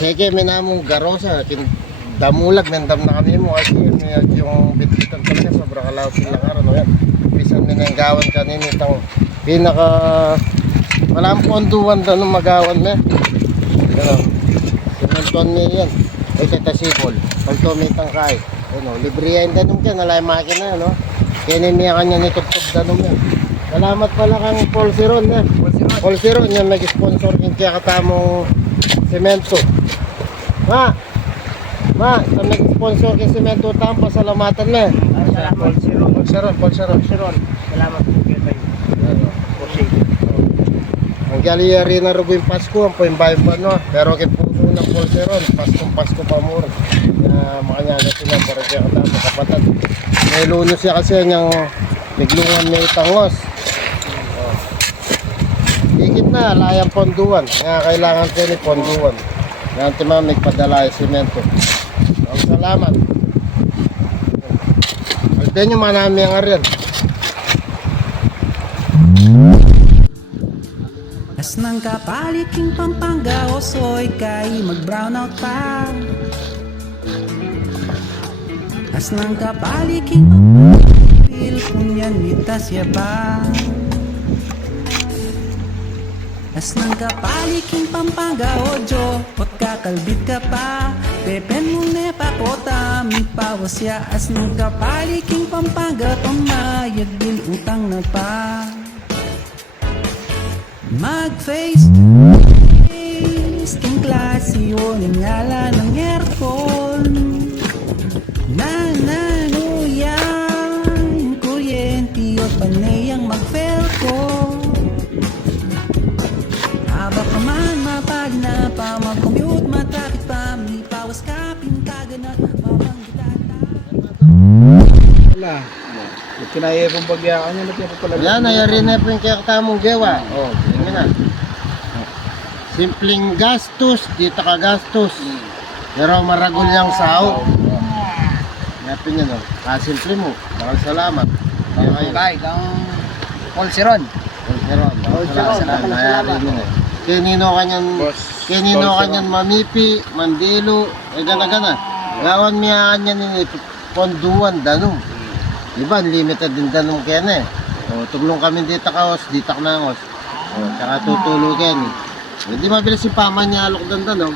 Sige, minamong garosa, damulag, nandam na kami mo kasi yung bitbitan talaga sobrang kalawin lang araw. No? Pisan minanggawan kanina itang pinaka walang ponduan doon ng magawan na. Ano, simenton niya yan. Ay, tatasipol. Palto may tangkay. Ano, libre yan danong dyan, alay makina, no? Kaya niya kanya nitugtog danong yan. Salamat pala kang Paul Siron, ya. Paul Siron, yan nag-sponsor yung kaya katamong semento. Ma, sa nag-sponsor yung semento tampa, salamatan na. Salamat Paul Siron. Salamat po kayo tayo. Ang galiyari na rubo yung Pasko, ang po yung bayan pa, no? Pero kay puso ng Paul Siron, Pasko pa mo rin. Makanyana sila para kaya katama kapatid. May luno siya kasi yung biglungan may tangos. Higit na, layang ponduan. Nga kailangan siya ni ponduan. Nga timang nagpadala yung simento. Ang salamat. Alden yung manami ang ariyan. As nang kapaliking Pampanga osoy kay mag-brown out pa. As nang kapaliking pil kunyan mitas ya ba. As nang kapaliking Pampanga ojo pot kakalbit ka pa. Pepen mo ne pakota mi pawas ya. As nang kapaliking Pampanga pamayag bil utang na pa. Mag-face to face kung klase yun ang ngala ng aircon. Nananuya yung kuryente o panayang mag-felco. Haba ka man mapag na pa mag-commute matraffic pa. May pawas ka pinkaganat mabanggitata. Wala. Kinaya pong bagyakan niya, natin po pala. Yan, nayari na po yung kaya katamong gawa. O, tingin na. Simpleng gastos, dito ka gastos. Pero maragol yung sao. Yapin nyo, no? Kasimple mo. Maraming salamat. Kaya kayo. Ang Paul Siron. Salamat. Nayari nyo na. Kinino kanyan mamipi, mandilo, gana-gana. Gawan miya kanyan ni ponduan, danong. Diba, limited din danong kaya na eh. O, tumulong kami dito ka os, dito ka na os. O, tsaka tutulugin. Hindi mabilis yung paman niya alok dandan, no?